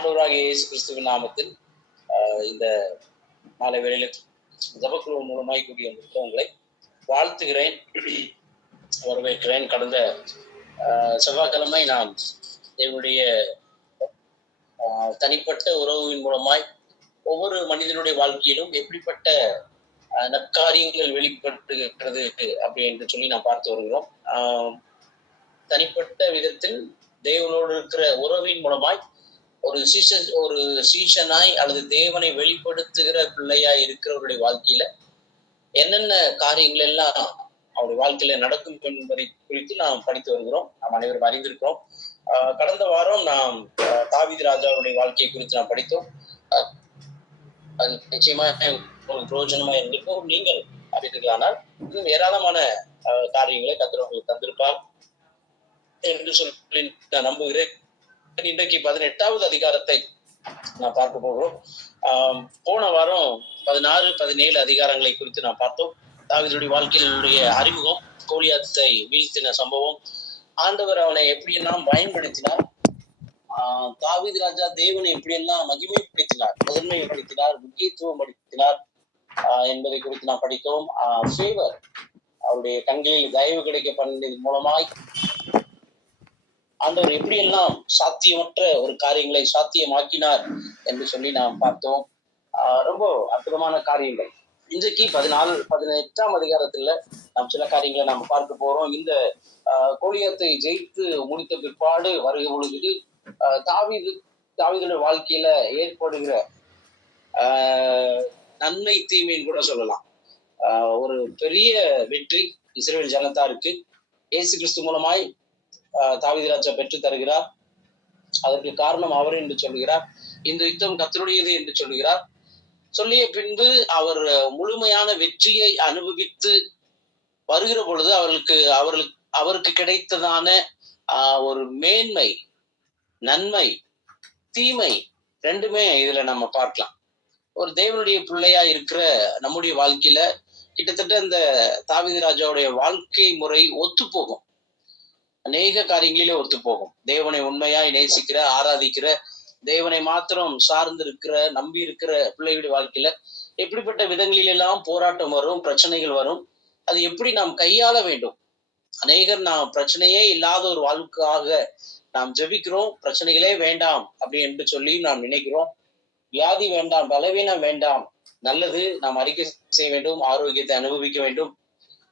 ஆண்டவராகிய இயேசு கிறிஸ்துவின் நாமத்தில் இந்த மாலை வேளையில ஜபக்குழு மூலமாய் கூடிய உங்களை வாழ்த்துகிறேன், வரவேற்கிறேன். கடந்த செவ்வாய்க்கிழமை நாம் என்னுடைய தனிப்பட்ட உறவின் மூலமாய் ஒவ்வொரு மனிதனுடைய வாழ்க்கையிலும் எப்படிப்பட்ட நற்காரியங்கள் வெளிப்படுத்துகிறது அப்படி என்று சொல்லி நாம் பார்த்து வருகிறோம். தனிப்பட்ட விதத்தில் தேவனோடு இருக்கிற உறவின் மூலமாய் ஒரு சீஷனாய் அல்லது தேவனை வெளிப்படுத்துகிற பிள்ளையாய் இருக்கிறவருடைய வாழ்க்கையில என்னென்ன காரியங்கள் எல்லாம் அவருடைய வாழ்க்கையில நடக்கும் என்பதை குறித்து நாம் படித்து வருகிறோம். நாம் அனைவரும் அறிந்திருக்கிறோம். கடந்த வாரம் நாம் தாவீது ராஜாவுடைய வாழ்க்கையை குறித்து நாம் படித்தோம். அது நிச்சயமா ஒரு பிரயோஜனமா இருந்திருக்கும். நீங்கள் அறிந்தீர்களானால் இன்னும் ஏராளமான காரியங்களை கர்த்தர் தந்திருப்பார் என்று சொல்லி நான் நம்புகிறேன். இன்றைக்கு 18வது அதிகாரத்தை நான் பார்க்க போகிறோம். போன வாரம் 16, 17 அதிகாரங்களை குறித்து நான் பார்த்தோம். தாவீதுடைய வாழ்க்கையினுடைய அறிமுகம், கோலியாத்தை வீழ்த்தின சம்பவம், ஆண்டவர் அவனை எப்படியெல்லாம் பயன்படுத்தினார், தாவீது ராஜா தேவனை எப்படியெல்லாம் மகிமைப்படுத்தினார், முதன்மைப்படுத்தினார், முக்கியத்துவம் படுத்தினார் என்பதை குறித்து நான் படித்தோம். ஃபேவர், அவருடைய கண்களில் தயவு கிடைக்க பண்ணதன் மூலமாய் ஆண்டவர் எப்படியெல்லாம் சாத்தியமற்ற ஒரு காரியங்களை சாத்தியமாக்கினார் என்று சொல்லி நாம் பார்த்தோம். ரொம்ப அற்புதமான காரியங்கள். இன்றைக்கு 18ஆம் அதிகாரத்துல நாம் சில காரியங்களை நாம் பார்க்க போறோம். இந்த கோலியாத்தை ஜெயித்து முடித்த பிற்பாடு வருகிற பொழுது தாவீதுடைய வாழ்க்கையில ஏற்படுகிற நன்மை தீமைன்னு கூட சொல்லலாம். ஒரு பெரிய வெற்றி இஸ்ரவேல் ஜனத்தாருக்கு இயேசு கிறிஸ்து மூலமாய் தாவீது ராஜா பெற்று தருகிறார். அதற்கு காரணம் அவர் என்று சொல்கிறார். இந்த யுத்தம் கர்த்தருடையது என்று சொல்கிறார். சொல்லிய பின்பு அவர் முழுமையான வெற்றியை அனுபவித்து வருகிற பொழுது அவருக்கு கிடைத்ததான ஒரு மேன்மை, நன்மை, தீமை ரெண்டுமே இதுல நம்ம பார்க்கலாம். ஒரு தேவனுடைய பிள்ளையா இருக்கிற நம்முடைய வாழ்க்கையில கிட்டத்தட்ட இந்த தாவீது ராஜாவுடைய வாழ்க்கை முறை ஒத்து போகும். அநேக காரியங்களிலே ஒத்து போகும். தேவனை உண்மையாய் நேசிக்கிற, ஆராதிக்கிற, தேவனை மாத்திரம் சார்ந்து இருக்கிற, நம்பி இருக்கிற பிள்ளைகளுடைய வாழ்க்கையில எப்படிப்பட்ட விதங்களிலெல்லாம் போராட்டம் வரும், பிரச்சனைகள் வரும். அது எப்படி நாம் கையாள வேண்டும். அநேகர் நாம் பிரச்சனையே இல்லாத ஒரு வாழ்க்கையாக நாம் ஜெபிக்கிறோம். பிரச்சனைகளே வேண்டாம் அப்படி என்று சொல்லி நாம் நினைக்கிறோம். வியாதி வேண்டாம், பலவீனம் வேண்டாம், நல்லது நாம் அறிக்கை செய்ய வேண்டும், ஆரோக்கியத்தை அனுபவிக்க வேண்டும்.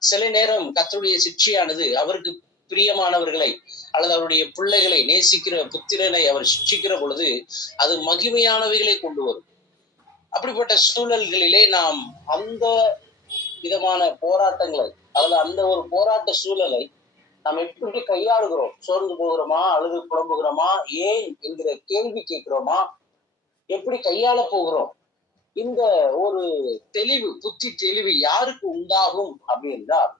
சில நேரம் கர்த்தருடைய சிட்சையானது அவருக்கு பிரியமானவர்களை அல்லது அவருடைய பிள்ளைகளை நேசிக்கிற புத்திரனை அவர் சிக்ஷிக்கிற பொழுது அது மகிமையானவைகளை கொண்டு வரும். அப்படிப்பட்ட சூழல்களிலே நாம் அந்த விதமான போராட்டங்களை அல்லது அந்த ஒரு போராட்ட சூழலை நாம் எப்படி கையாளுகிறோம்? சோர்ந்து போகிறோமா, அழுது புலம்புகிறோமா, ஏன் என்கிற கேள்வி கேட்கிறோமா, எப்படி கையாள போகிறோம்? இந்த ஒரு தெளிவு, புத்தி தெளிவு யாருக்கு உண்டாகும் அப்படின்றால்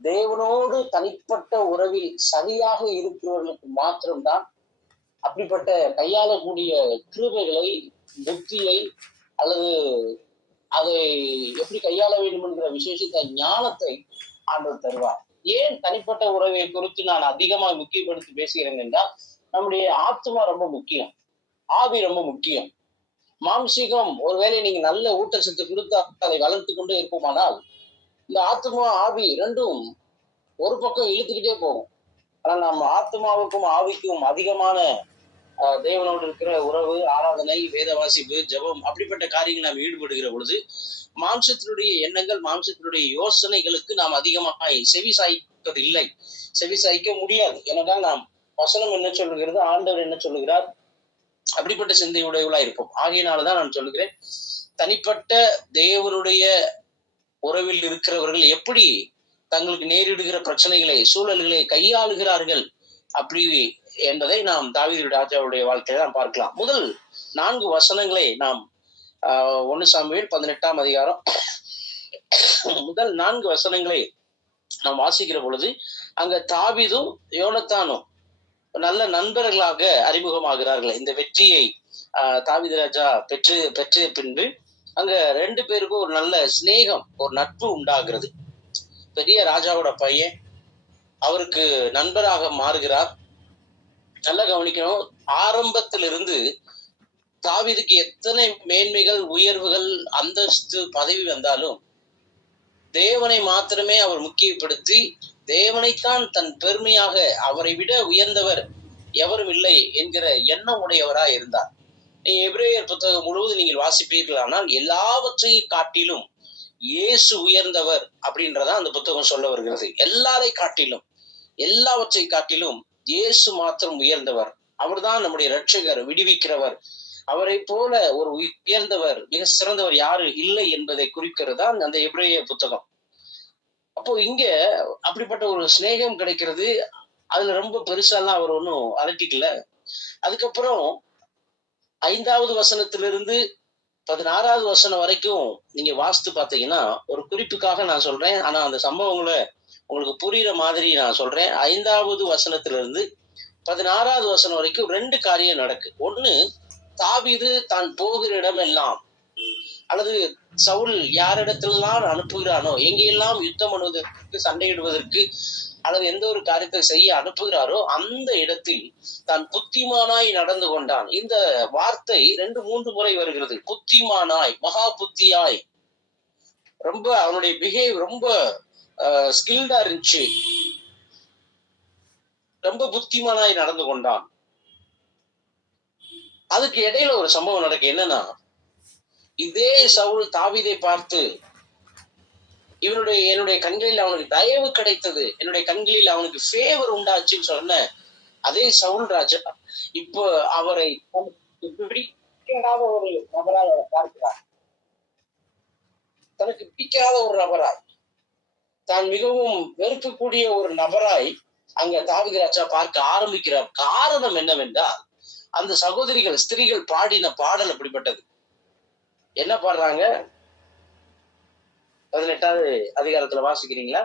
தேவனோடு தனிப்பட்ட உறவில் சரியாக இருக்கிறவர்களுக்கு மாத்திரம்தான் அப்படிப்பட்ட கையாளக்கூடிய கிருபைகளை, புத்தியை அல்லது அதை எப்படி கையாள வேண்டும் என்கிற விசேஷத்தை, ஞானத்தை ஆண்டவர் தருவார். ஏன் தனிப்பட்ட உறவை குறித்து நான் அதிகமா முக்கியப்படுத்தி பேசுகிறேன் என்றால், நம்முடைய ஆத்மா ரொம்ப முக்கியம், ஆவி ரொம்ப முக்கியம். மாம்சீகம் ஒருவேளை நீங்க நல்ல ஊட்டச்சத்து கொடுத்து அதை வளர்த்து கொண்டே இருப்போமானால், இந்த ஆத்மா ஆவி ரெண்டும் ஒரு பக்கம் இழுத்துக்கிட்டே போகும். ஆனா நம்ம ஆத்மாவுக்கும் ஆவிக்கும் அதிகமான தேவனோடு இருக்கிற உறவு, ஆராதனை, வேத வாசிப்பு, ஜபம் அப்படிப்பட்ட காரியங்கள் நாம் ஈடுபடுகிற பொழுது மாம்சத்தினுடைய எண்ணங்கள், மாம்சத்தினுடைய யோசனைகளுக்கு நாம் அதிகமாக செவி சாய்ப்பதில்லை, செவி சாய்க்க முடியாது. ஏனென்றால் நாம் வசனம் என்ன சொல்லுகிறது, ஆண்டவர் என்ன சொல்லுகிறார், அப்படிப்பட்ட சிந்தையுடையவளா இருப்போம். ஆகையினாலதான் நான் சொல்லுகிறேன், தனிப்பட்ட தேவனுடைய உறவில் இருக்கிறவர்கள் எப்படி தங்களுக்கு நேரிடுகிற பிரச்சனைகளை, சூழல்களை கையாளுகிறார்கள் அப்படி என்பதை நாம் தாவீது ராஜாவுடைய வாழ்க்கையில நாம் பார்க்கலாம். முதல் 4 வசனங்களை நாம் 1 சாமுவேல் 18ஆம் அதிகாரம் முதல் 4 வசனங்களை நாம் வாசிக்கிற பொழுது அங்க தாவீதும் யோனத்தானும் நல்ல நண்பர்களாக அறிமுகமாகிறார்கள். இந்த வெற்றியை தாவீது ராஜா பெற்ற பின்பு அங்க 2 பேருக்கும் ஒரு நல்ல சிநேகம், ஒரு நட்பு உண்டாகிறது. பெரிய ராஜாவோட பையன் அவருக்கு நண்பராக மாறுகிறார். நல்லா கவனிக்கணும். ஆரம்பத்திலிருந்து தாவீதுக்கு எத்தனை மேன்மைகள், உயர்வுகள், அந்தஸ்து, பதவி வந்தாலும் தேவனை மாத்திரமே அவர் முக்கியப்படுத்தி தேவனைத்தான் தன் பெருமையாக, அவரை விட உயர்ந்தவர் எவரும் இல்லை என்கிற எண்ணம் உடையவராய் இருந்தார். எபிரேயர் புத்தகம் முழுவதும் நீங்கள் வாசிப்பீர்களானால் எல்லாவற்றையும் காட்டிலும் இயேசு உயர்ந்தவர் அப்படின்றதான் அந்த புத்தகம் சொல்ல வருகிறது. எல்லாவற்றை காட்டிலும் இயேசு மாத்திரம் உயர்ந்தவர். அவர்தான் நம்முடைய இரட்சகர், விடுவிக்கிறவர். அவரை போல ஒரு உயர்ந்தவர், மிக சிறந்தவர் யாரு இல்லை என்பதை குறிக்கிறதா அந்த எபிரேய புத்தகம். அப்போ இங்க அப்படிப்பட்ட ஒரு சிநேகம் கிடைக்கிறது. அதுல ரொம்ப பெருசாலாம் அவர் ஒன்றும் அலட்டிக்கல. அதுக்கப்புறம் 5வது வசனத்திலிருந்து 16வது வசனம் வரைக்கும் நீங்க வாசித்து பார்த்தீங்கன்னா, ஒரு குறிப்புக்காக நான் சொல்றேன். ஆனா அந்த சம்பவங்களை உங்களுக்கு புரியுற மாதிரி நான் சொல்றேன். 5வது வசனத்திலிருந்து 16வது வசனம் வரைக்கும் 2 காரியம் நடக்கு. ஒண்ணு, தாவீது தான் போகிற இடம் எல்லாம், அல்லது சவுல் யாரிடத்திலாம் அனுப்புகிறானோ, எங்கெல்லாம் யுத்தம் பண்ணுவதற்கு, சண்டையிடுவதற்கு, அல்லது எந்த ஒரு காரியத்தை செய்ய அனுப்புகிறாரோ அந்த இடத்தில் தான் புத்திமானாய் நடந்து கொண்டான். இந்த வார்த்தை 2-3 முறை வருகிறது. புத்திமானாய், மகா புத்தியாய், ரொம்ப அவனுடைய பிஹேவ் ரொம்ப ஸ்கில்டா இருந்துச்சு, ரொம்ப புத்திமானாய் நடந்து கொண்டான். அதுக்கு இடையில ஒரு சம்பவம் நடக்கு. என்னன்னா, இதே சவுல் தாவீதை பார்த்து என்னுடைய கண்களில் அவனுக்கு தயவு கிடைத்தது, என்னுடைய கண்களில் அவனுக்கு ஃபேவர் உண்டாச்சுன்னு சொன்ன அதே சவுல் ராஜா இப்போ அவரை பிடிக்காத ஒரு நபராய் பார்க்கிறார். தனக்கு பிடிக்காத ஒரு நபராய், தான் மிகவும் வெறுக்கக்கூடிய ஒரு நபராய் அங்க தாவீது ராஜா பார்க்க ஆரம்பிக்கிறார். காரணம் என்னவென்றால், அந்த சகோதரிகள், ஸ்திரீகள் பாடின பாடல் அப்படிப்பட்டது. என்ன பாடுறாங்க? 18வது அதிகாரத்துல வாசிக்கிறீங்களா?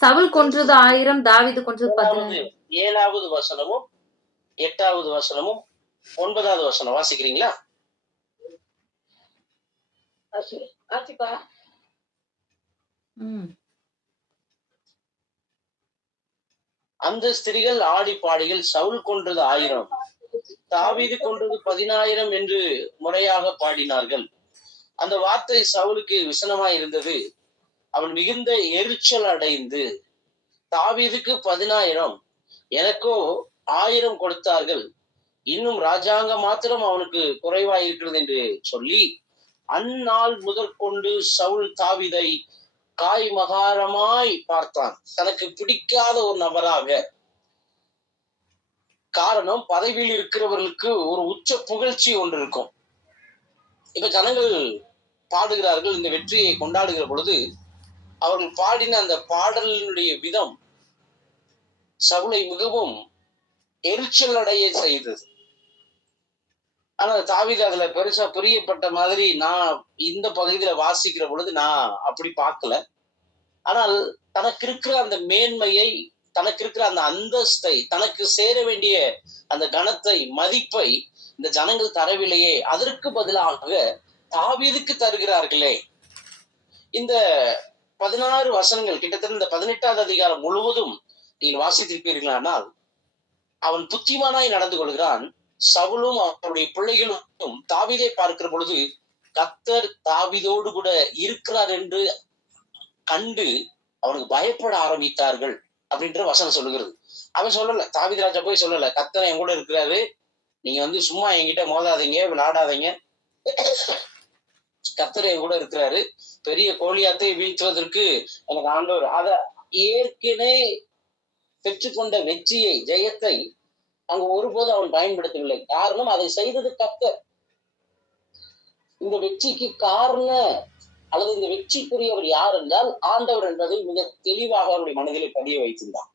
சவுல் கொன்றது 1000, தாவீது கொன்றது 10. 7வது வசனமும் 8வது வசனமும் 9வது வசனம் வாசிக்கிறீங்களா? அந்த ஸ்திரீகள் ஆடி பாடிகள், சவுல் கொன்றது 1000, தாவீது கொன்றது 10,000 என்று முறையாக பாடினார்கள். அந்த வார்த்தை சவுலுக்கு விசனமாய் இருந்தது. அவன் மிகுந்த எரிச்சல் அடைந்து, தாவீதுக்கு 10,000, எனக்கோ 1000 கொடுத்தார்கள், இன்னும் ராஜாங்க மாத்திரம் அவனுக்கு குறைவாய் இருக்கிறது என்று சொல்லி, அந்நாள் முதற்கொண்டு சவுல் தாவீதை காய் மகாரமாய் பார்த்தான், தனக்கு பிடிக்காத ஒரு நபராக. காரணம், பதவியில் இருக்கிறவர்களுக்கு ஒரு உச்ச புகழ்ச்சி ஒன்று இருக்கும். இப்ப ஜனங்கள் பாடுகிறார்கள், இந்த வெற்றியை கொண்டாடுகிற பொழுது அவர்கள் பாடின அந்த பாடலினுடைய விதம் சவுலை மிகவும் எரிச்சல் அடைய செய்தது. ஆனா தாவீது அதுல பெருசா பிரியப்பட்ட மாதிரி நான் இந்த பகுதியில வாசிக்கிற பொழுது நான் அப்படி பார்க்கல. ஆனால் தனக்கு இருக்கிற அந்த மேன்மையை, தனக்கு இருக்கிற அந்த அந்தஸ்தை, தனக்கு சேர வேண்டிய அந்த கனத்தை, மதிப்பை இந்த ஜனங்கள் தரவில்லையே, அதற்கு பதிலாக தாவீதுக்கு தருகிறார்களே. இந்த 16 வசனங்கள், கிட்டத்தட்ட இந்த 18வது அதிகாரம் முழுவதும் நீங்கள் வாசித்திருப்பீர்களானால், அவன் புத்திமானாய் நடந்து கொள்கிறான். சவுலும் அவருடைய பிள்ளைகளும் தாவீதை பார்க்கிற பொழுது கர்த்தர் தாவீதோடு கூட இருக்கிறார் என்று கண்டு அவனுக்கு பயப்பட ஆரம்பித்தார்கள் அப்படின்ற வசனம் சொல்லுகிறது. அவன் சொல்லல, தாவீது ராஜா போய் சொல்லல, கர்த்தர் என் கூட இருக்கிறாரு, நீங்க சும்மா என்கிட்ட மோதாதீங்க, விளையாடாதீங்க, கர்த்தர் என் கூட இருக்கிறாரு, பெரிய கோலியாத்தை வீழ்த்துவதற்கு எனக்கு ஆண்டவர், அத ஏற்கனவே பெற்றுக்கொண்ட வெற்றியை, ஜெயத்தை அங்க ஒருபோது அவன் பயன்படுத்தவில்லை. காரணம், அதை செய்தது கர்த்தர். இந்த வெற்றிக்கு காரணம் அல்லது இந்த வெற்றிக்குரியவர் யார் என்றால் ஆண்டவர் என்பதை மிக தெளிவாக அவருடைய மனதிலே பதிய வைத்திருந்தான்.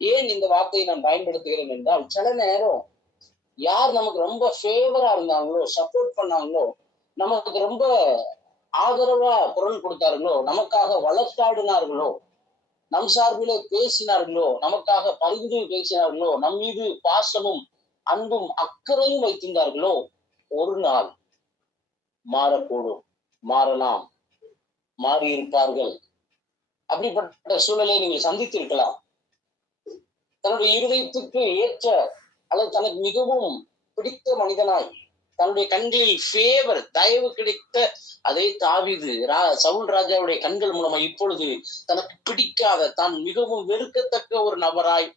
ஏன் இந்த வார்த்தையை நான் பயன்படுத்துகிறேன் என்றால், சில நேரம் யார் நமக்கு ரொம்ப ஃபேவரா இருந்தாங்களோ, சப்போர்ட் பண்ணாங்களோ, நமக்கு ரொம்ப ஆதரவா குரல் கொடுத்தார்களோ, நமக்காக வழக்காடினார்களோ, நம் சார்பிலே பேசினார்களோ, நமக்காக பரிந்து பேசினார்களோ, நம் மீது பாசமும் அன்பும் அக்கறையும் வைத்திருந்தார்களோ, ஒரு நாள் மாறக்கூடும், மாறலாம், மாறியிருப்பார்கள். அப்படிப்பட்ட சூழலை நீங்கள் சந்தித்திருக்கலாம். தன்னுடைய இருதயத்துக்கு ஏற்ற அல்லது தனக்கு மிகவும் பிடித்த மனிதனாய் தன்னுடைய கண்களில் ஃபேவர் தயவு கிடைத்த அதே தாவீது சவுல் ராஜாவுடைய கண்கள் மூலமா இப்பொழுது தனக்கு பிடிக்காத தான் மிகவும் வெறுக்கத்தக்க ஒரு நபராய்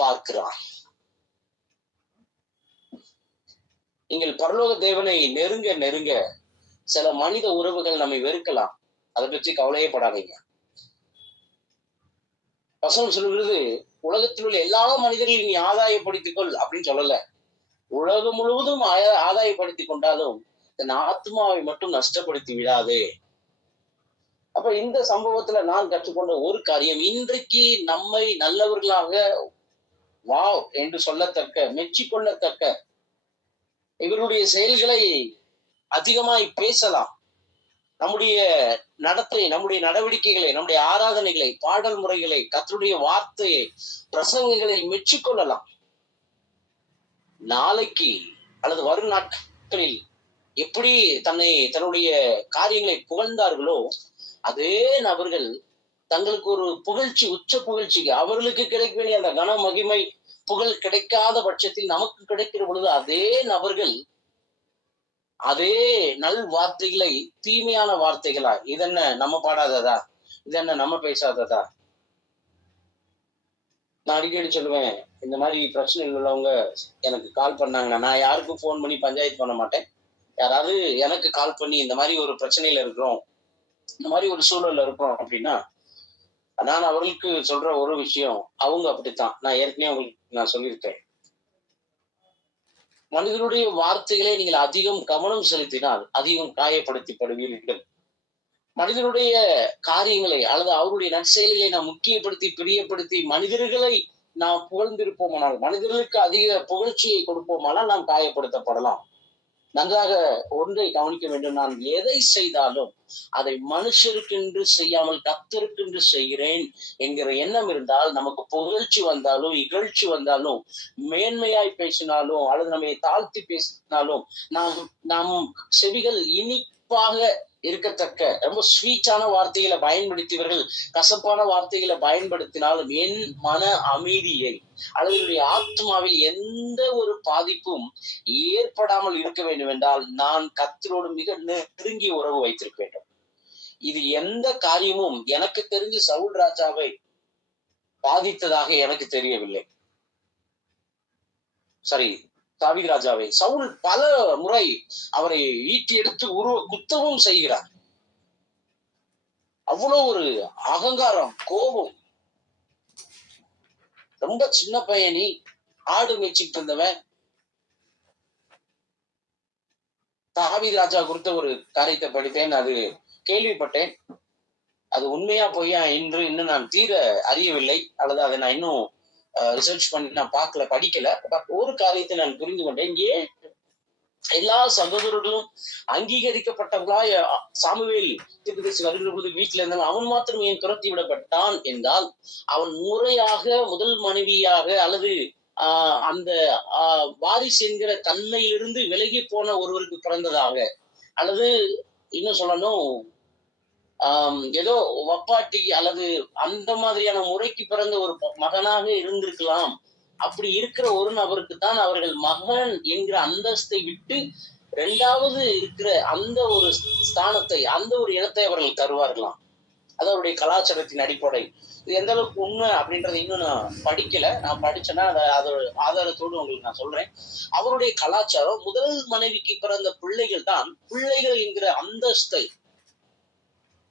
பார்க்கிறான். நீங்கள் பரலோக தேவனை நெருங்க நெருங்க சில மனித உறவுகள் நம்மை வெறுக்கலாம். அதை பற்றி கவலையே படாதீங்க. வசனம் சொல்கிறது, உலகத்தில் உள்ள எல்லா மனிதர்களையும் நீ ஆதாயப்படுத்திக் கொள் அப்படின்னு சொல்லல. உலகம் முழுவதும் ஆதாயப்படுத்திக் கொண்டாலும் தன் ஆத்மாவை மட்டும் நஷ்டப்படுத்தி விடாதே. அப்ப இந்த சம்பவத்துல நான் கற்றுக்கொண்ட ஒரு காரியம், இன்றைக்கு நம்மை நல்லவர்களாக வாவ் என்று சொல்லத்தக்க, மெச்சிக்கொள்ளத்தக்க இவருடைய செயல்களை அதிகமாய் பேசலாம். நம்முடைய நடத்தை, நம்முடைய நடவடிக்கைகளை, நம்முடைய ஆராதனைகளை, பாடல் முறைகளை, கர்த்தருடைய வார்த்தையை, பிரசங்கங்களை மெச்சிக்கொள்ளலாம். நாளைக்கு அல்லது வரும் நாட்களில் எப்படி தன்னுடைய காரியங்களை புகழ்ந்தார்களோ அதே நபர்கள் தங்களுக்கு ஒரு புகழ்ச்சி, உச்ச புகழ்ச்சிக்கு அவர்களுக்கு கிடைக்க வேண்டிய அந்த கன மகிமை புகழ் கிடைக்காத பட்சத்தில் நமக்கு கிடைக்கிற பொழுது அதே நபர்கள் அதே நல் வார்த்தைகளை தீமையான வார்த்தைகளா, இதென்ன நம்ம பாடாததா, இதென்ன நம்ம பேசாததா. நான் அடிக்கடி சொல்லுவேன், இந்த மாதிரி பிரச்சனைகள் உள்ளவங்க எனக்கு கால் பண்ணாங்கன்னா, நான் யாருக்கும் போன் பண்ணி பஞ்சாயத்து பண்ண மாட்டேன். யாராவது எனக்கு கால் பண்ணி இந்த மாதிரி ஒரு பிரச்சனையில இருக்கிறோம், இந்த மாதிரி ஒரு சூழல்ல இருக்கிறோம் அப்படின்னா, நான் அவர்களுக்கு சொல்ற ஒரு விஷயம், அவங்க அப்படித்தான். நான் ஏற்கனவே உங்களுக்கு நான் சொல்லியிருக்கேன், மனிதனுடைய வார்த்தைகளை நீங்கள் அதிகம் கவனம் செலுத்தினால் அதிகம் காயப்படுத்தப்படுவீர்கள். மனிதனுடைய காரியங்களை அல்லது அவருடைய நற்செயல்களை நாம் முக்கியப்படுத்தி பிரியப்படுத்தி மனிதர்களை நாம் புகழ்ந்திருப்போமானால், மனிதர்களுக்கு அதிக புகழ்ச்சியை கொடுப்போமானால் நாம் காயப்படுத்தப்படலாம். நன்றாக ஒன்றை கவனிக்க வேண்டும், நான் எதை செய்தாலும் அதை மனுஷருக்கென்று செய்யாமல் கர்த்தருக்கென்று செய்கிறேன் என்கிற எண்ணம் இருந்தால், நமக்கு புகழ்ச்சி வந்தாலும் இகழ்ச்சி வந்தாலும் மேன்மையாய் பேசினாலும் அல்லது நம்மை தாழ்த்தி பேசினாலும் நாம் செவிகள் இனிப்பாக இருக்கத்தக்க ரொம்ப ஸ்வீட்டான வார்த்தைகளை பயன்படுத்தியவர்கள் கசப்பான வார்த்தைகளை பயன்படுத்தினாலும் என் மன அமைதியை அல்லது ஆத்மாவில் எந்த ஒரு பாதிப்பும் ஏற்படாமல் இருக்க வேண்டும் என்றால் நான் கர்த்தரோடு மிக நெருங்கிய உறவு வைத்திருக்க வேண்டும். இது எந்த காரியமும் எனக்கு தெரிஞ்சு சவுல் ராஜாவை பாதித்ததாக எனக்கு தெரியவில்லை. சரி, தாவீது ராஜாவை சவுல் பல முறை அவரை ஈட்டி எடுத்து குத்தவும் செய்கிறார். அவ்வளவு ஒரு அகங்காரம், கோபம். ரொம்ப சின்ன பையனி, ஆடு மேய்ச்சிட்டு இருந்தவன். தாவீது ராஜா குறித்த ஒரு காரியத்தை படித்தேன், அது கேள்விப்பட்டேன். அது உண்மையா பொய்யா என்று இன்னும் நான் தீர அறியவில்லை, அல்லது அதை நான் இன்னும் ரிசர்ச் பண்ணி நான் பார்க்கல, படிக்கல. பட் ஒரு காரியத்தை நான் புரிந்து கொண்டேன், ஏன் எல்லா சகோதரர்களும் அங்கீகரிக்கப்பட்டவர்களாய் சாமுவேல் தீர்க்கதரிசி வருகிற பொழுது வீட்டில இருந்தாங்க, அவன் மாத்திரம் ஏன் துரத்தி விடப்பட்டான் என்றால், அவன் முறையாக முதல் மனைவியாக அல்லது அந்த வாரிசு என்கிற தன்மையிலிருந்து விலகி போன ஒருவருக்கு பிறந்ததாக, அல்லது இன்னும் சொல்லணும் ஏதோ வப்பாட்டி அல்லது அந்த மாதிரியான முறைக்கு பிறந்த ஒரு மகனாக இருந்திருக்கலாம். அப்படி இருக்கிற ஒரு நபருக்கு தான் அவர்கள் மகன் என்கிற அந்தஸ்தை விட்டு இரண்டாவது இருக்கிற அந்த ஒரு ஸ்தானத்தை, அந்த ஒரு இடத்தை அவர்கள் தருவார்களாம். அது அவருடைய கலாச்சாரத்தின் அடிப்படை. இது எந்த அளவுக்கு உண்மை அப்படின்றத இன்னும் நான் படிக்கல. நான் படிச்சேன்னா அதோட ஆதாரத்தோடு உங்களுக்கு நான் சொல்றேன். அவருடைய கலாச்சாரம் முதல் மனைவிக்கு பிறந்த பிள்ளைகள் தான் பிள்ளைகள் என்கிற அந்தஸ்தை,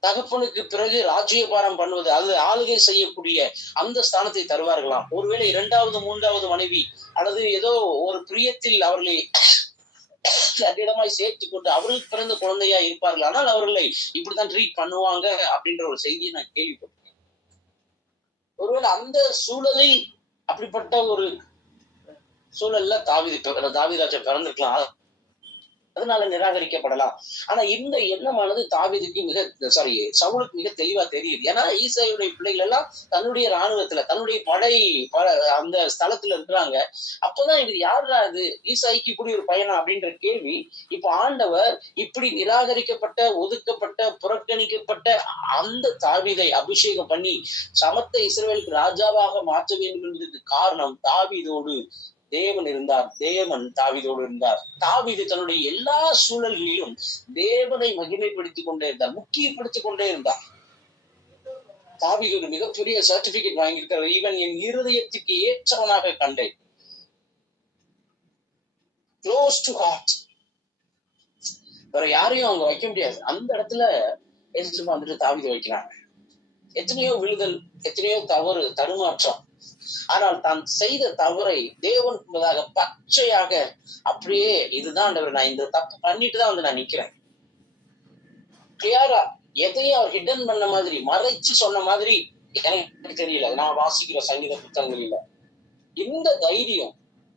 தகப்பனுக்கு பிறகு ராஜ்யபாரம் பண்ணுவது அல்லது ஆளுகை செய்யக்கூடிய அந்த ஸ்தானத்தை தருவார்களாம். ஒருவேளை இரண்டாவது மூன்றாவது மனைவி அல்லது ஏதோ ஒரு பிரியத்தில் அவர்களை கட்டிடமாய் சேர்த்து கொண்டு அவர்களுக்கு பிறந்த குழந்தையா இருப்பார்கள், ஆனால் அவர்களை இப்படித்தான் ட்ரீட் பண்ணுவாங்க அப்படின்ற ஒரு செய்தியை நான் கேள்விப்பட்டேன். ஒருவேளை அந்த சூழலில் அப்படிப்பட்ட ஒரு சூழல்ல தாவீது ராஜா பிறந்திருக்கலாம். அதனால நிராகரிக்கப்படலாம். ஆனா இந்த எண்ணமானது தாவீதுக்கு சவுலுக்கு மிக தெளிவா தெரியுது. ஏன்னா ஈசாயுடைய பிள்ளைகள் எல்லாம் தன்னுடைய ராணுவத்துல தன்னுடைய அந்த ஸ்தலத்துல இருக்கிறாங்க. அப்பதான் இது யாருடா இது, ஈசாய்க்கு இப்படி ஒரு பையனா அப்படின்ற கேள்வி. இப்ப ஆண்டவர் இப்படி நிராகரிக்கப்பட்ட, ஒதுக்கப்பட்ட, புறக்கணிக்கப்பட்ட அந்த தாவீதை அபிஷேகம் பண்ணி சமத்த இஸ்ரவேலுக்கு ராஜாவாக மாற்ற வேண்டும் என்பதற்கு காரணம் தாவீதோடு தேவன் இருந்தார். தேவன் தாவீதோடு இருந்தார். தாவீது தன்னுடைய எல்லா சூழல்களிலும் தேவனை மகிமைப்படுத்திக் கொண்டே இருந்தார், முக்கியப்படுத்திக் கொண்டே இருந்தார். தாவீது ஒரு மிகப்பெரிய சர்டிபிகேட் வாங்கியிருக்கிறார். இவன் என் இருதயத்துக்கு ஏற்றவனாக கண்டேன். Close to heart. வேற யாரையும் அவங்க வைக்க முடியாது. அந்த இடத்துல வந்துட்டு தாவீது வைக்கிறாங்க. எத்தனையோ விழுதல், எத்தனையோ தவறு, தடுமாற்றம். ஆனால் தான் செய்த தவறை தேவன் என்பதாக பச்சையாக அப்படியே இதுதான் நான் இந்த தப்பு பண்ணிட்டு தான் நான் நிக்கிறேன். கிளியரா எதையும் அவர் ஹிடன் பண்ண மாதிரி, மறைச்சு சொன்ன மாதிரி எனக்கு தெரியல. நான் வாசிக்கிற சங்கீத புத்தகங்களில இந்த தைரியம்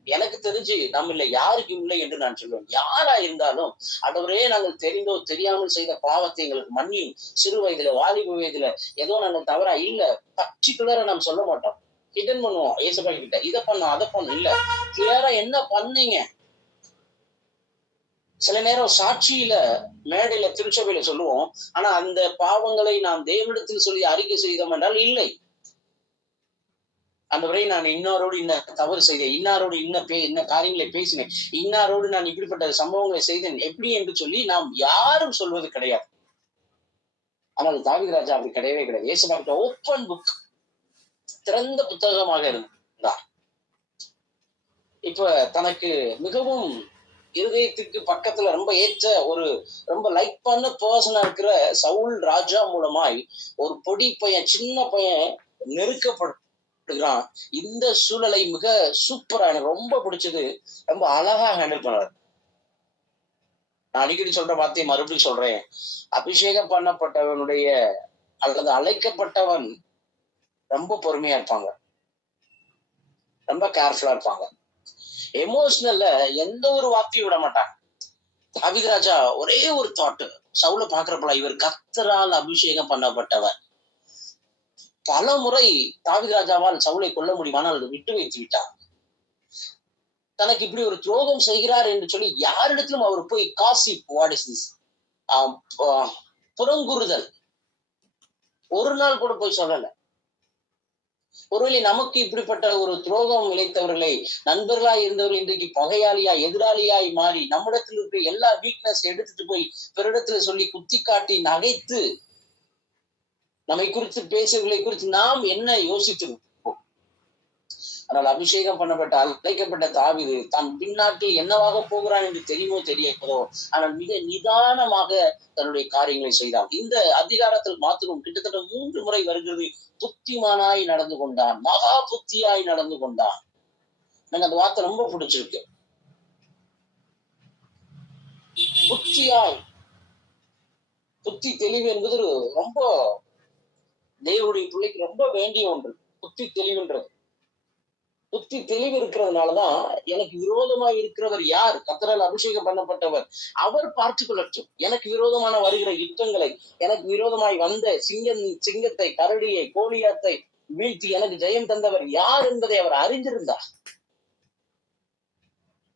எனக்கு தெரிஞ்சு நம்மள யாருக்கும் இல்லை என்று நான் சொல்லுவேன். யாரா இருந்தாலும் ஆண்டவரே, நாங்கள் தெரிந்தோ தெரியாமல் செய்த பாவத்தை எங்களுக்கு மன்னியும். சிறு வயதுல, வாலிப வயதுல ஏதோ நாங்கள் தவறா இல்ல, பர்டிகுலரா நாம் சொல்ல மாட்டோம். ஹிடன் பண்ணுவோம். ஏசப்பா கிட்ட இதை பண்ணோம், அதை பண்ணோம். இல்ல, கிளியரா என்ன பண்ணீங்க. சில நேரம் சாட்சியில, மேடையில, திருச்சபையில சொல்லுவோம். ஆனா அந்த பாவங்களை நாம் தேவனிடத்தில் சொல்லி அறிக்கை செய்தோம் என்றால் இல்லை. ஆண்டவரே, நான் இன்னாரோடு இன்ன தவறு செய்தேன், இன்னாரோடு இன்ன காரியங்களை பேசினேன், இன்னாரோடு நான் இப்படிப்பட்ட சம்பவங்களை செய்தேன் எப்படி என்று சொல்லி நாம் யாரும் சொல்வது கிடையாது. ஆனால் தாவீது ராஜா அப்படி கிடையவே கிடையாது. ஏசப்பா கிட்ட ஓப்பன் புக், திறந்த புத்தகமாக இருந்தார். இப்ப தனக்கு மிகவும் இருதயத்துக்கு பக்கத்துல ரொம்ப ஏற்ற ஒரு ரொம்ப லைக் பண்ண பர்சனா இருக்கிற சவுல் ராஜா மூலமாய் ஒரு பொடி பையன், சின்ன பையன் நெருக்கப்படுகிறான். இந்த சூழலை மிக சூப்பரா, எனக்கு ரொம்ப பிடிச்சது, ரொம்ப அழகா ஹேண்டில் பண்றாரு. நான் அடிக்கடி சொல்ற வார்த்தையை மறுபடியும் சொல்றேன். அபிஷேகம் பண்ணப்பட்டவனுடைய அல்லது அழைக்கப்பட்டவன் ரொம்ப பொறுமையா இருப்பாங்க, ரொம்ப கேர்ஃபுல்லா இருப்பாங்க. எமோஷனல்ல எந்த ஒரு வார்த்தையும் விட மாட்டாங்க. தாவீது ராஜா ஒரே ஒரு தாட், சவுல பாக்குறப்பல இவர் கர்த்தரால் அபிஷேகம் பண்ணப்பட்டவர். பல முறை தாவீது ராஜாவால் சவுலை கொல்ல முடியுமானால் அதை விட்டு வைத்து விட்டார். தனக்கு இப்படி ஒரு துரோகம் செய்கிறார் என்று சொல்லி யாரிடத்திலும் அவர் போய் புறங்குறுதல் ஒரு நாள் கூட போய் சொல்லல. ஒருவேளை நமக்கு இப்படிப்பட்ட ஒரு துரோகம் இழைத்தவர்களை, நண்பர்களாய் இருந்தவர்கள் இன்றைக்கு பகையாளியாய், எதிராளியாய் மாறி நம்மிடத்தில் இருக்கிற எல்லா வீக்னஸ் எடுத்துட்டு போய் பிறரிடத்துல சொல்லி குத்தி காட்டி நகைத்து நம்மை குறித்து பேசுவர்களை குறித்து நாம் என்ன யோசித்திருப்போம். ஆனால் அபிஷேகம் பண்ணப்பட்ட, அழைக்கப்பட்ட தாவீது தான் பின்னாட்டில் என்னவாக போகிறான் என்று தெரியுமோ தெரியாதோ, ஆனால் மிக நிதானமாக தன்னுடைய காரியங்களை செய்தான். இந்த அதிகாரத்தில் மாத்திரம் கிட்டத்தட்ட 3 முறை வருகிறது. புத்திமானாய் நடந்து கொண்டான், மகா புத்தியாய் நடந்து கொண்டான். எனக்கு அந்த வார்த்தை ரொம்ப பிடிச்சிருக்கு. புத்தியாய், புத்தி தெளிவு என்பது ரொம்ப தேவனுடைய பிள்ளைக்கு ரொம்ப வேண்டிய ஒன்று. புத்தி தெளிவுன்றது. புத்தி தெளிவு இருக்கிறதுனாலதான் எனக்கு விரோதமாய் இருக்கிறவர் யார், கர்த்தரால் அபிஷேகம் பண்ணப்பட்டவர், அவர் பார்த்து கொள்ளட்டும். எனக்கு விரோதமான வருகிற யுத்தங்களை, எனக்கு விரோதமாய் வந்த சிங்கத்தை, கரடியை, கோலியாத்தை வீழ்த்தி எனக்கு ஜெயம் தந்தவர் யார் என்பதை அவர் அறிந்திருந்தார்.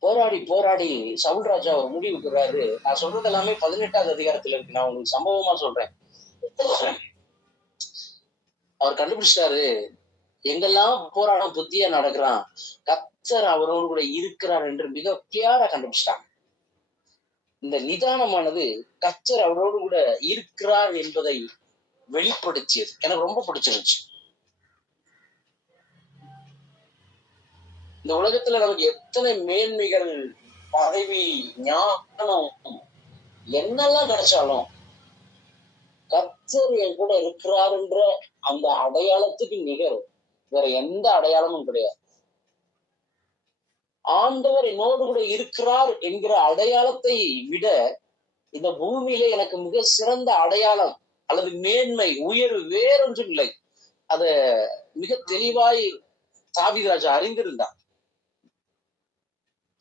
போராடி போராடி சவுல் ராஜா ஒரு முடிவுக்குறாரு. நான் சொல்றது எல்லாமே 18வது அதிகாரத்துல இருக்கு. நான் உங்களுக்கு சம்பவமா சொல்றேன். அவர் கண்டுபிடிச்சிட்டாரு, எங்கெல்லாம் போராடம் புத்தியா நடக்கிறான், கர்த்தர் அவரோடு கூட இருக்கிறார் என்று மிக கிளியரா கண்டுபிடிச்சிட்டாங்க. இந்த நிதானமானது கர்த்தர் அவரோடு கூட இருக்கிறார் என்பதை வெளிப்படுத்தியது. எனக்கு ரொம்ப பிடிச்சிருந்துச்சு. இந்த உலகத்துல நமக்கு எத்தனை மேன்மைகள், பதவி, ஞானம் என்னெல்லாம் கிடைச்சாலும் கர்த்தர் என் கூட இருக்கிறார் என்ற அந்த அடையாளத்துக்கு நிகர் வேற எந்த அடையாளமும் கிடையாது. ஆண்டவர் என்னோடு கூட இருக்கிறார் என்கிற அடையாளத்தை விட இந்த பூமியில எனக்கு மிக சிறந்த அடையாளம் அல்லது மேன்மை, உயர்வு வேறொன்றும் இல்லை. அத மிக தெளிவாய் தாவீது ராஜா அறிந்திருந்தார்.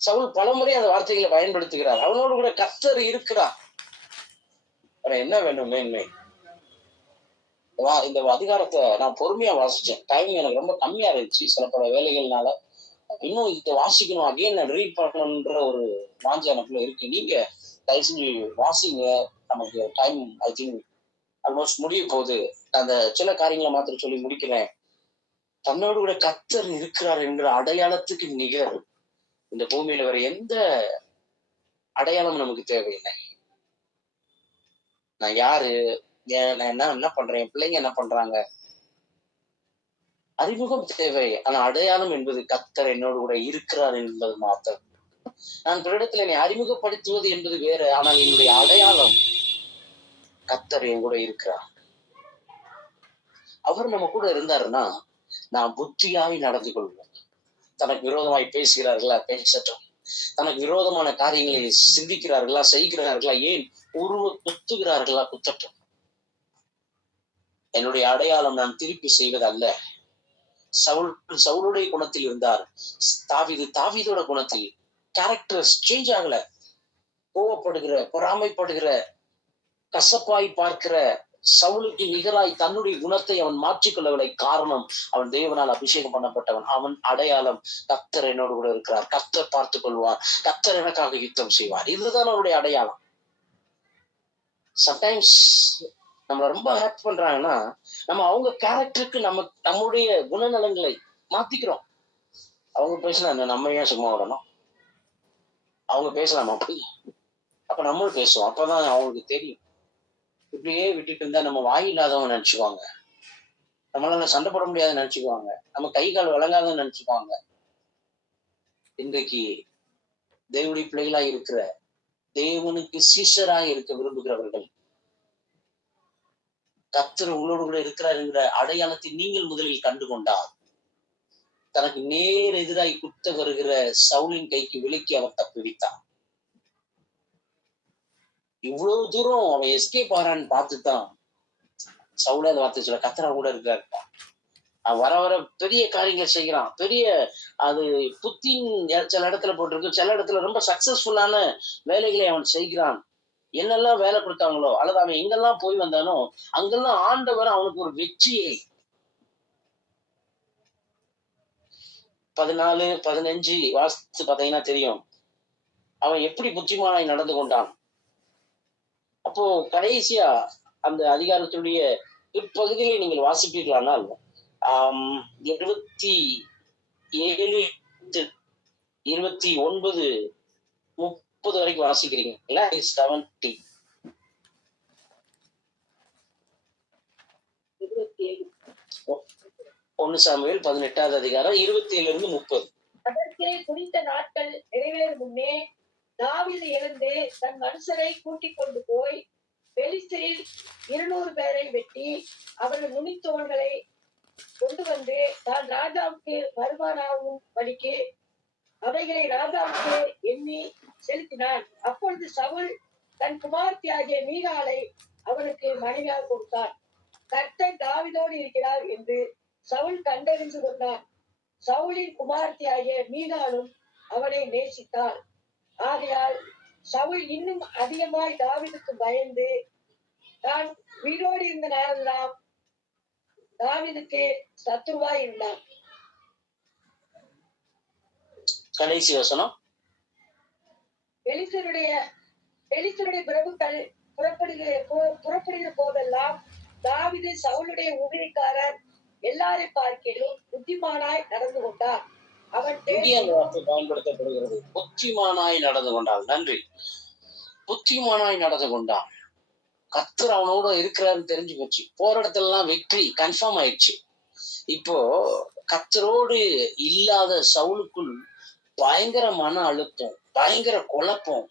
சவுல் பலமுறை அந்த வார்த்தைகளை பயன்படுத்துகிறார். அவனோடு கூட கர்த்தர் இருக்கிறார். என்ன வேணும் மேன்மை? இந்த அதிகாரத்தை நான் பொறுமையா வாசிச்சேன். டைம் எனக்கு ரொம்ப கம்மியா இருந்துச்சு சில பல வேலைகள்னால. இன்னும் இதை வாசிக்கணும், அகைன் ரீட் பண்ணணுன்ற ஒரு வாஞ்சை எனக்குள்ள இருக்கு. நீங்க தயவு செஞ்சு வாசிங்க. நமக்கு டைம் ஐ திங்க் ஆல்மோஸ்ட் முடிய போகுது. அந்த சில காரியங்களை மாத்திரம் சொல்லி முடிக்கிறேன். தன்னோடு கூட கர்த்தர் இருக்கிறார் என்கிற அடையாளத்துக்கு நிகர் இந்த பூமியில வேற எந்த அடையாளம் நமக்கு தேவையில்லை. நான் யாரு, நான் என்ன பண்றேன், பிள்ளைங்க என்ன பண்றாங்க, அறிமுகம் தேவை. ஆனா அடையாளம் என்பது கர்த்தர் என்னோடு கூட இருக்கிறார் என்பது மாத்திரம். நான் பிறரிடத்துல என்னை அறிமுகப்படுத்துவது என்பது வேற. ஆனால் என்னுடைய அடையாளம் கர்த்தர் என் கூட இருக்கிறார். அவர் நம்ம கூட இருந்தாருன்னா நான் புத்தியாய் நடந்து கொள்வோம். தனக்கு விரோதமாய் பேசுகிறார்களா, பேசட்டும். தனக்கு விரோதமான காரியங்களை சிந்திக்கிறார்களா, செய்கிறார்களா, ஏன் உருவ குத்துகிறார்களா, குத்தட்டும். என்னுடைய அடையாளம் நான் திருப்பி செய்வது அல்ல. சவுளுடைய குணத்தில் இருந்தார். தாவீதோட குணத்தில் கேரக்டர்ஸ் சேஞ்ச் ஆகல. கோவப்படுகிற, பொறாமைப்படுகிற, கசப்பாய் பார்க்கிற சவுலுக்கு நிகராய் தன்னுடைய குணத்தை அவன் மாற்றிக்கொள்ளவில்லை. காரணம், அவன் தேவனால் அபிஷேகம் பண்ணப்பட்டவன். அவன் அடையாளம் கர்த்தர் என்னோடு கூட இருக்கிறார், கர்த்தர் பார்த்துக் கொள்வார், கர்த்தர் எனக்காக யுத்தம் செய்வார். இதுதான் அவனுடைய அடையாளம். சம்டைம்ஸ் நம்மள ரொம்ப ஹேட் பண்றாங்கன்னா நம்ம அவங்க கேரக்டருக்கு நம்முடைய குணநலங்களை மாத்திக்கிறோம். அவங்க பேசலாம், நம்ம ஏன் சும்மா விடணும்? அவங்க பேசலாமா அப்படி? அப்ப நம்மளும் பேசுவோம். அப்பதான் அவங்களுக்கு தெரியும். இப்படியே விட்டுட்டு இருந்தா நம்ம வாய் இல்லாதவங்க நினைச்சுக்குவாங்க, நம்மளால சண்டை போட முடியாதுன்னு நினைச்சுக்குவாங்க, நம்ம கை கால் வழங்காதன்னு நினைச்சுக்குவாங்க. இன்றைக்கு தேவனுடைய பிள்ளைகளாய் இருக்கிற, தேவனுக்கு சீஷராய் இருக்க விரும்புகிறவர்கள், கர்த்தர் உங்களோடு கூட இருக்கிறார் என்கிற அடையாளத்தை நீங்கள் முதலில் கண்டு கொண்டார், தனக்கு நேர் எதிராய் குத்த வருகிற சவுலின் கைக்கு விலக்கி அவர் தப்புவித்தார். இவ்வளவு தூரம் அவன் எஸ்கேப் ஆறான்னு பார்த்துதான் சவுல அந்த வார்த்தை சொல்ல, கர்த்தர் கூட இருக்கிறார். அவன் வர வர பெரிய காரியங்கள் செய்கிறான். பெரிய அது புத்தின் சில இடத்துல போட்டிருக்கு, சில இடத்துல ரொம்ப சக்சஸ்ஃபுல்லான வேலைகளை அவன் செய்கிறான். என்னெல்லாம் வேலை கொடுத்தாங்களோ அல்லது அவன் எங்கெல்லாம் போய் வந்தானோ அங்கெல்லாம் ஆண்டவர் அவனுக்கு ஒரு வெற்றியை 14, 15 வாசித்து பார்த்தீங்கன்னா தெரியும் அவன் எப்படி புத்திமானாய் நடந்து கொண்டான். அப்போ கடைசியா அந்த அதிகாரத்துடைய பிற்பகுதியிலே நீங்கள் வாசிப்பீர்களானால் 27, 29, 30 வரைக்கும் வாசிக்கிறீங்களா? 70. 1 சாமுவேல் 18வது அதிகாரம் 27 - 30. அதற்கே குறித்த நாட்கள் நிறைவேறும் முன்னே தாவீது எழுந்து தன் மனுஷரை கூட்டிக் கொண்டு போய் பெலிஸ்தரில் 200 பேரை வெட்டி அவர்கள் நுனித்தோள்களை கொண்டு வந்து தான் ராஜாவுக்கு வருமானாகும் படிக்கு அவைகளை ராஜாவுக்கு எண்ணி செலுத்தினான். அப்பொழுது சவுல் தன் குமார்த்தியாகிய மீகாலை அவனுக்கு மனைவியாக கொடுத்தான். கர்த்தர் தாவீதோடு இருக்கிறார் என்று சவுல் கண்டறிந்து கொண்டான். சவுலின் குமார்த்தியாகிய மீகாலும் அவனை நேசித்தாள். ஆகையால் சவுல் இன்னும் அதிகமாய் தாவீதுக்கு பயந்து தான் உயிரோடு இருந்த நாளெல்லாம் தாவீதுக்கு சத்துருவாய் இருந்தான். கடைசி வசனம். பெலிஸ்தருடைய பிரபுக்கள் புறப்படுகிற போதெல்லாம் தாவீது சவுலுடைய உதவிக்காரர் எல்லாரை பார்க்கிலும் புத்திமானாய் நடந்து கொண்டார். அவன் பயன்படுத்தப்படுகிறது. புத்திமானாய் நடந்து கொண்டாள். நன்றி. புத்திமானாய் நடந்து கொண்டான். கர்த்தர் அவனோட இருக்கிறாருன்னு தெரிஞ்சு போச்சு. போற இடத்துல எல்லாம் வெற்றி கன்ஃபார்ம் ஆயிடுச்சு. இப்போ கர்த்தரோடு இல்லாத சவுலுக்குள் பயங்கர மன அழுத்தம், பயங்கர குழப்பம்,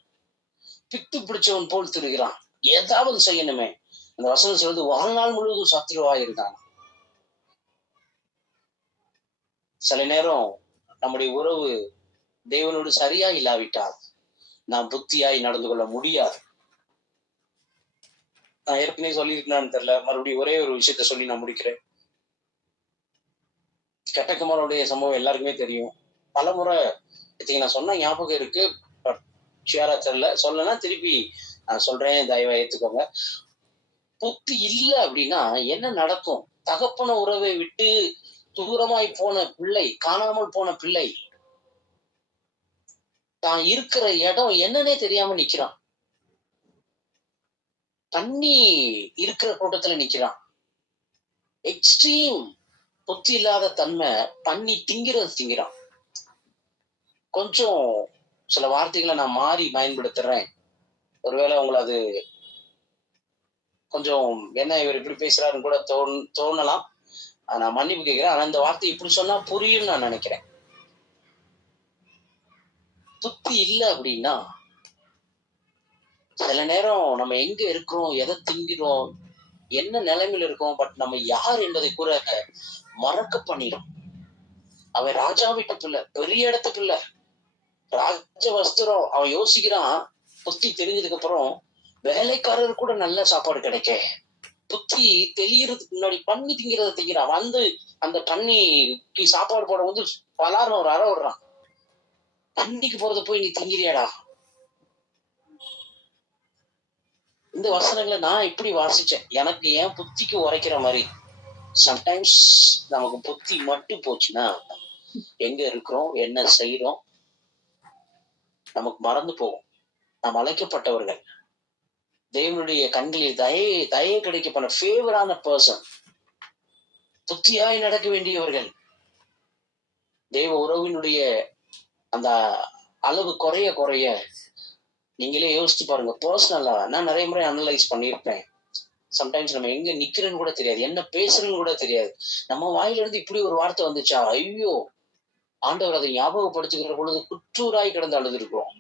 பித்து பிடிச்சவன் போல் திரிகிறான். ஏதாவது செய்யணுமே. அந்த வசனம் சொல்றது வாழ்நாள் முழுவதும் சத்துருவாய் இருந்தான். சில நேரம் நம்முடைய உறவு தேவனோடு சரியா இல்லாவிட்டால் நாம் புத்தியாய் நடந்து கொள்ள முடியாது. நான் ஏற்கனவே சொல்லியிருக்கேன்னு தெரியல, மறுபடியும் ஒரே ஒரு விஷயத்த சொல்லி நான் முடிக்கிறேன். கெட்டகுமாரனுடைய சம்பவம் எல்லாருக்குமே தெரியும். பலமுறை நான் சொன்ன ஞாபகம் இருக்கு. ஷியாரா தெரியல, சொல்லனா திருப்பி நான் சொல்றேன், தயவா ஏத்துக்கோங்க. புத்தி இல்ல அப்படின்னா என்ன நடக்கும்? தகப்பன உறவை விட்டு தூரமாய் போன பிள்ளை, காணாமல் போன பிள்ளை தான் இருக்கிற இடம் என்னன்னே தெரியாம நிக்கிறான். தண்ணி இருக்கிற கூட்டத்துல நிக்கிறான். எக்ஸ்ட்ரீம் புத்தி இல்லாத தன்மை, தண்ணி திங்கிறான். கொஞ்சம் சில வார்த்தைகளை நான் மாறி பயன்படுத்துறேன். ஒருவேளை உங்களை அது கொஞ்சம் என்ன இவர் இப்படி பேசுறாருன்னு கூட தோணலாம். நான் மன்னிப்பு கேட்கிறேன். ஆனா இந்த வார்த்தை இப்படி சொன்னா புரியும் நான் நினைக்கிறேன். புத்தி இல்லை அப்படின்னா சில நேரம் நம்ம எங்க இருக்கிறோம், எதை திங்கிறோம், என்ன நிலைமையில இருக்கோம், பட் நம்ம யார் என்பதை கூட மறக்க பண்ணிடும். அவன் ராஜா வீட்டு பிள்ளை, பெரிய இடத்து பிள்ளை, ராஜ வஸ்திரம். அவன் யோசிக்கிறான், புத்தி தெரிஞ்சதுக்கு அப்புறம் வேலைக்காரர் கூட நல்ல சாப்பாடு கிடைக்க, புத்தி தெளியறதுக்கு முன்னாடி பண்ணி திங்கிறத திங்கிறான். வந்து அந்த தண்ணிக்கு சாப்பாடு போட வந்து பலாரம் ஒரு அறை விடுறான். தண்ணிக்கு போறத போய் நீ திங்கிறியாடா? இந்த வசனங்களை நான் இப்படி வாசிச்சேன், எனக்கு ஏன் புத்திக்கு உரைக்கிற மாதிரி. சம்டைம்ஸ் நமக்கு புத்தி மட்டும் போச்சுன்னா எங்க இருக்கிறோம், என்ன செய்யறோம், நமக்கு மறந்து போகும். நாம் அழைக்கப்பட்டவர்கள், தேவனுடைய கண்களில் தயை கிடைக்கப்பட்ட ஃபேவரான பர்சன், புத்தியாய் நடக்க வேண்டியவர்கள். தேவ உறவினுடைய அந்த அளவு குறைய குறைய நீங்களே யோசிச்சு பாருங்க. பர்சனலா நான் நிறைய முறை அனலைஸ் பண்ணியிருப்பேன். சம்டைம்ஸ் நம்ம எங்க நிக்கிறேன்னு கூட தெரியாது, என்ன பேசுறேன்னு கூட தெரியாது. நம்ம வாயில இருந்து இப்படி ஒரு வார்த்தை வந்துச்சா, ஐயோ, ஆண்டவர் அதை ஞாபகப்படுத்துகிற பொழுது குற்றூராய் கிடந்து அழுது இருக்கிறோம்.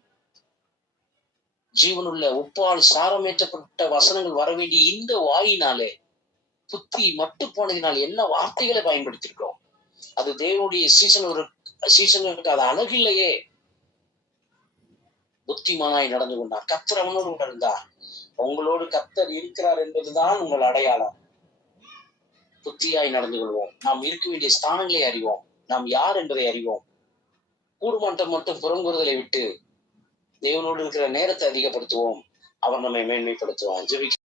ஜீவனுள்ள உப்பால் சாரமேற்றப்பட்ட வசனங்கள் வர வேண்டிய இந்த வாயினாலே புத்தி மட்டு போனதினால் என்ன வார்த்தைகளை பயன்படுத்திருக்கிறோம். அது தேவனுடைய சீசனுக்கு அது அழகில்லையே. புத்திமானாய் நடந்து கொண்டார். கர்த்தர் அவனோடு இருந்தார். உங்களோடு கர்த்தர் இருக்கிறார் என்பதுதான் உங்கள் அடையாளம். புத்தியாய் நடந்து கொள்வோம். நாம் இருக்க வேண்டிய ஸ்தானங்களை அறிவோம். நாம் யார் என்பதை அறிவோம். கூடுமாட்டம் மட்டும் புறங்குறுதலை விட்டு தேவனோடு இருக்கிற நேரத்தை அதிகப்படுத்துவோம். அவர் நம்மை மேன்மைப்படுத்துவான். ஜெபிக்க